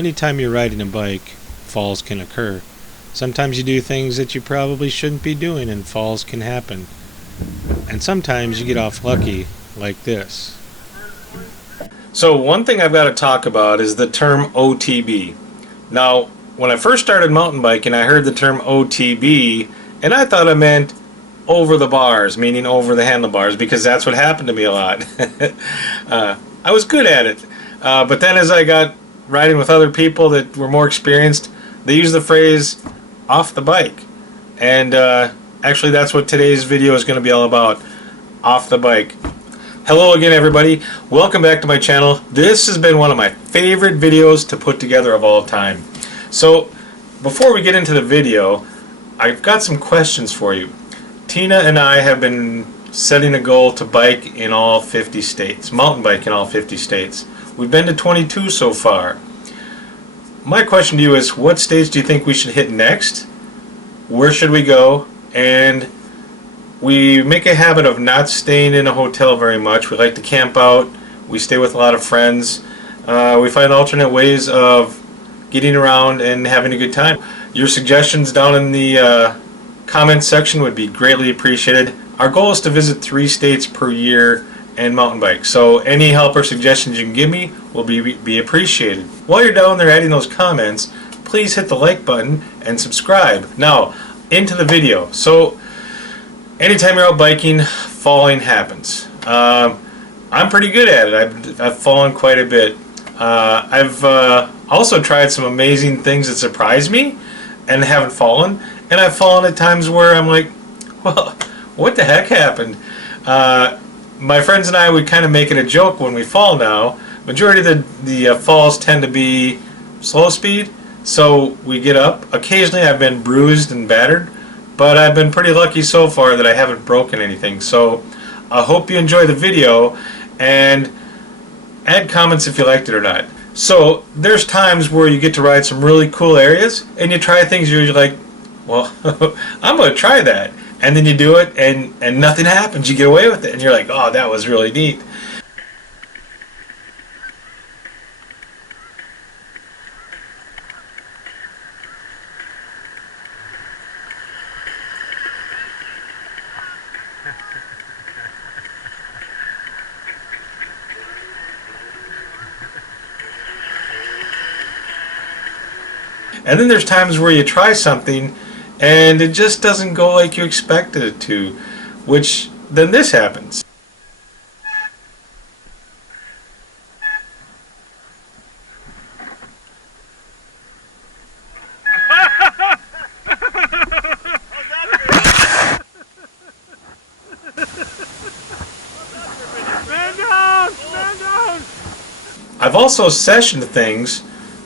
anytime you're riding a bike, falls can occur. Sometimes you do things that you probably shouldn't be doing and falls can happen. And sometimes you get off lucky, like this. So one thing I've got to talk about is the term OTB. Now, when I first started mountain biking, I heard the term OTB, and I thought it meant over the bars, meaning over the handlebars, because that's what happened to me a lot. I was good at it. But then as I got riding with other people that were more experienced, they used the phrase off the bike. And actually that's what today's video is going to be all about, off the bike. Hello again everybody, welcome back to my channel. This has been one of my favorite videos to put together of all time. So before we get into the video, I've got some questions for you. Tina and I have been setting a goal to bike in all 50 states, mountain bike in all 50 states. We've been to 22 so far. My question to you is, what states do you think we should hit next? Where should we go? And we make a habit of not staying in a hotel very much. We like to camp out. We stay with a lot of friends. We find alternate ways of getting around and having a good time. Your suggestions down in the comment section would be greatly appreciated. Our goal is to visit 3 states per year and mountain bike. So any help or suggestions you can give me will be appreciated. While you're down there adding those comments, please hit the like button and subscribe. Now, into the video. So, anytime you're out biking, falling happens. I'm pretty good at it. I've fallen quite a bit. I've also tried some amazing things that surprised me and haven't fallen. And I've fallen at times where I'm like, well, what the heck happened? My friends and I would kind of make it a joke when we fall now. Majority of the falls tend to be slow speed, so we get up. Occasionally I've been bruised and battered, but I've been pretty lucky so far that I haven't broken anything. So I hope you enjoy the video and add comments if you liked it or not. So there's times where you get to ride some really cool areas and you try things you're like, well, I'm going to try that. And then you do it and nothing happens. You get away with it and you're like, oh, that was really neat. And then there's times where you try something and it just doesn't go like you expected it to, which then this happens. Man down! Man down! I've also sessioned things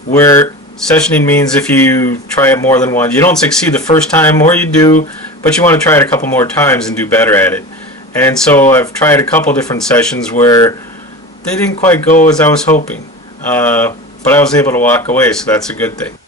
where sessioning means if you try it more than once, you don't succeed the first time, or you do, but you want to try it a couple more times and do better at it. And so I've tried a couple different sessions where they didn't quite go as I was hoping, but I was able to walk away, so that's a good thing.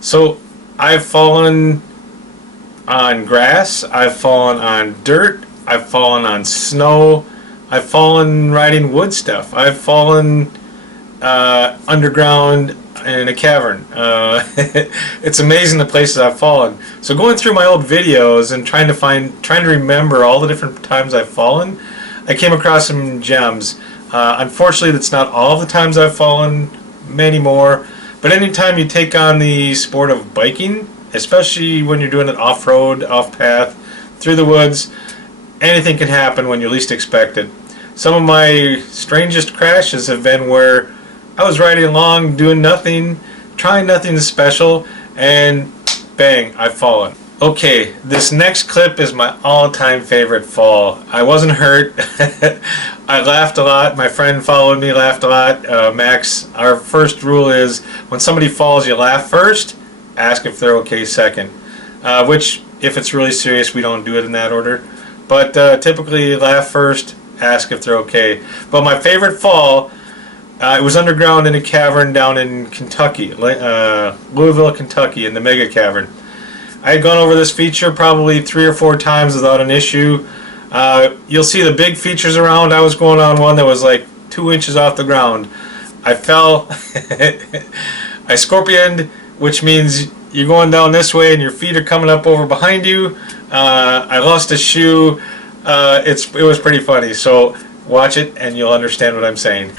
So I've fallen on grass, I've fallen on dirt, I've fallen on snow, I've fallen riding wood stuff, I've fallen underground in a cavern. It's amazing the places I've fallen. So going through my old videos and trying to remember all the different times I've fallen, I came across some gems. Unfortunately, that's not all the times I've fallen, many more. But anytime you take on the sport of biking, especially when you're doing it off-road, off-path, through the woods, anything can happen when you least expect it. Some of my strangest crashes have been where I was riding along, doing nothing, trying nothing special, and bang, I've fallen. Okay, this next clip is my all-time favorite fall. I wasn't hurt. I laughed a lot. My friend followed me, laughed a lot. Max, our first rule is when somebody falls, you laugh first, ask if they're okay second. Which, if it's really serious, we don't do it in that order. But typically, laugh first, ask if they're okay. But my favorite fall, it was underground in a cavern down in Kentucky, Louisville, Kentucky, in the Mega Cavern. I had gone over this feature probably 3 or 4 times without an issue. You'll see the big features around. I was going on one that was like 2 inches off the ground. I fell. I scorpioned, which means you're going down this way and your feet are coming up over behind you. I lost a shoe. It was pretty funny. So watch it and you'll understand what I'm saying.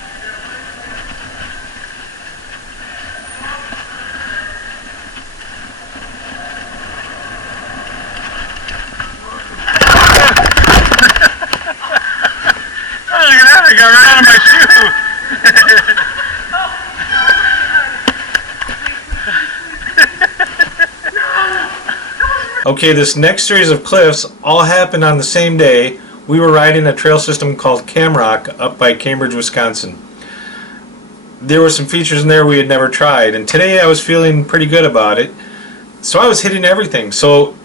I got right out of my shoe. Okay, this next series of cliffs all happened on the same day. We were riding a trail system called Camrock up by Cambridge, Wisconsin. There were some features in there we had never tried, and today I was feeling pretty good about it. So I was hitting everything. So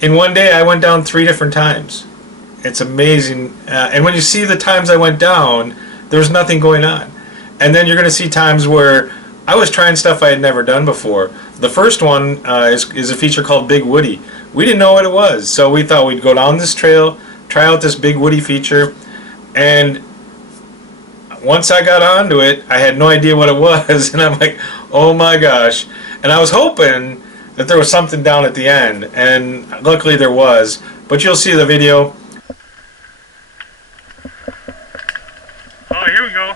in one day I went down 3 different times. It's amazing. And when you see the times I went down, there was nothing going on. And then you're going to see times where I was trying stuff I had never done before. The first one is a feature called Big Woody. We didn't know what it was, so we thought we'd go down this trail, try out this Big Woody feature, and once I got onto it, I had no idea what it was, and I'm like, oh my gosh. And I was hoping that there was something down at the end, and luckily there was, but you'll see the video. Oh, here we go.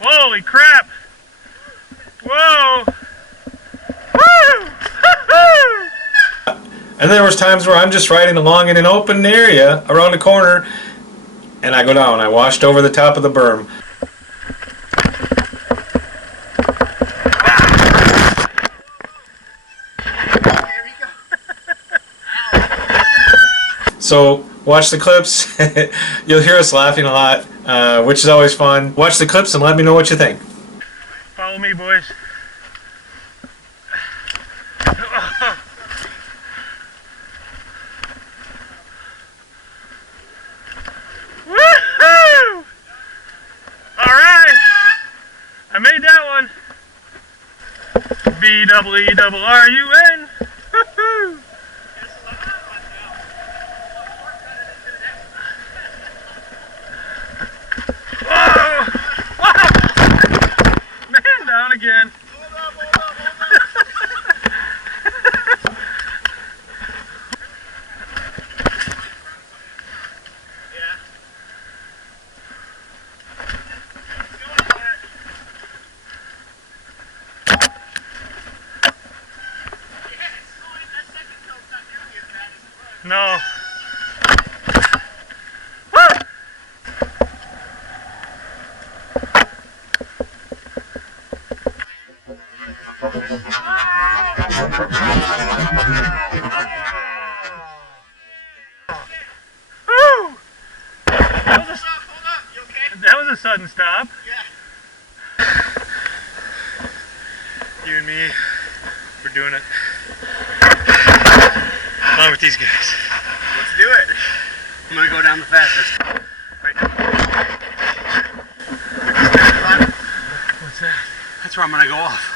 Holy crap! Whoa! Woo! And there was times where I'm just riding along in an open area around the corner, and I go down. I washed over the top of the berm. So watch the clips. You'll hear us laughing a lot, which is always fun. Watch the clips and let me know what you think. Follow me, boys. Woohoo! Alright! I made that one. B-double-E-double-R-U-N. Woohoo! Man, down again. No. That was a sudden stop. Yeah. You and me, we're doing it. Along with these guys. Let's do it. I'm gonna go down the fastest. Right. What's that? That's where I'm gonna go off.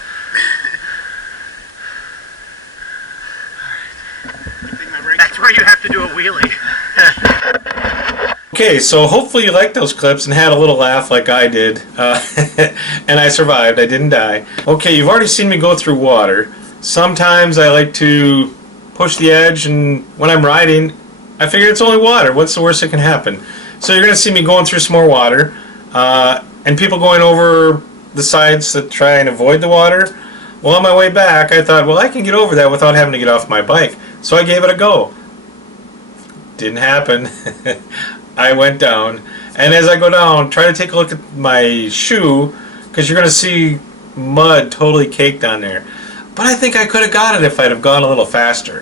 That's where you have to do a wheelie. Okay, so hopefully you liked those clips and had a little laugh like I did. And I survived. I didn't die. Okay, you've already seen me go through water. Sometimes I like to push the edge, and when I'm riding, I figure it's only water. What's the worst that can happen? So you're going to see me going through some more water, and people going over the sides to try and avoid the water. Well, on my way back, I thought, well, I can get over that without having to get off my bike. So I gave it a go. Didn't happen. I went down, and as I go down, try to take a look at my shoe, because you're going to see mud totally caked on there. But I think I could have got it if I'd have gone a little faster.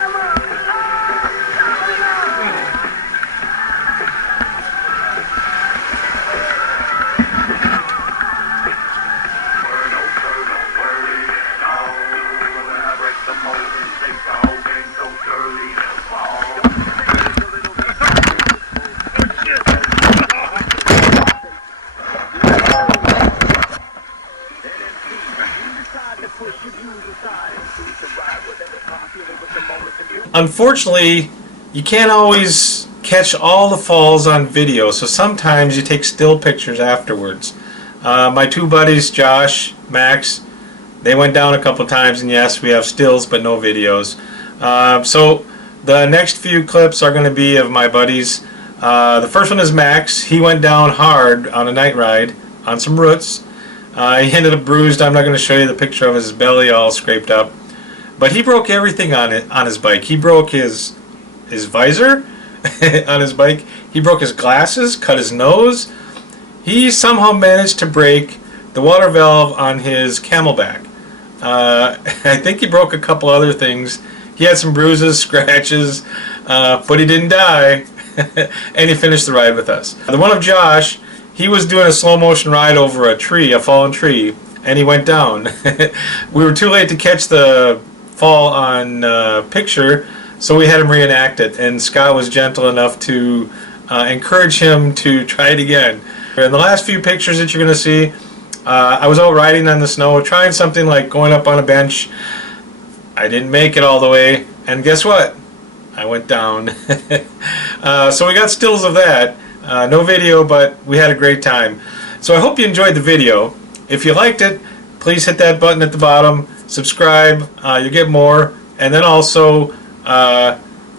Unfortunately, you can't always catch all the falls on video, so sometimes you take still pictures afterwards. My two buddies, Josh, Max, they went down a couple times, and yes, we have stills but no videos. So the next few clips are going to be of my buddies. The first one is Max. He went down hard on a night ride on some roots. He ended up bruised. I'm not going to show you the picture of his belly all scraped up. But he broke everything on his bike. He broke his visor on his bike. He broke his glasses, cut his nose. He somehow managed to break the water valve on his Camelback. I think he broke a couple other things. He had some bruises, scratches, but he didn't die. And he finished the ride with us. The one of Josh, he was doing a slow motion ride over a tree, a fallen tree, and he went down. We were too late to catch the fall on picture, so we had him reenact it, and Scott was gentle enough to encourage him to try it again. In the last few pictures that you're going to see, I was out riding on the snow, trying something like going up on a bench. I didn't make it all the way, and guess what? I went down. So we got stills of that. No video, but we had a great time. So I hope you enjoyed the video. If you liked it, please hit that button at the bottom, subscribe, you'll get more, and then also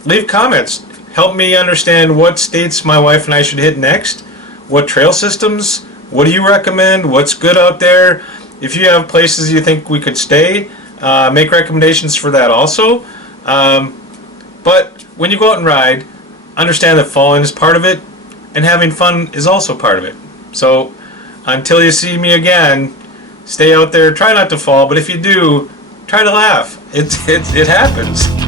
leave comments. Help me understand what states my wife and I should hit next, what trail systems, what do you recommend, what's good out there. If you have places you think we could stay, make recommendations for that also. But when you go out and ride, understand that falling is part of it, and having fun is also part of it. So until you see me again, stay out there, try not to fall, but if you do, try to laugh. It happens.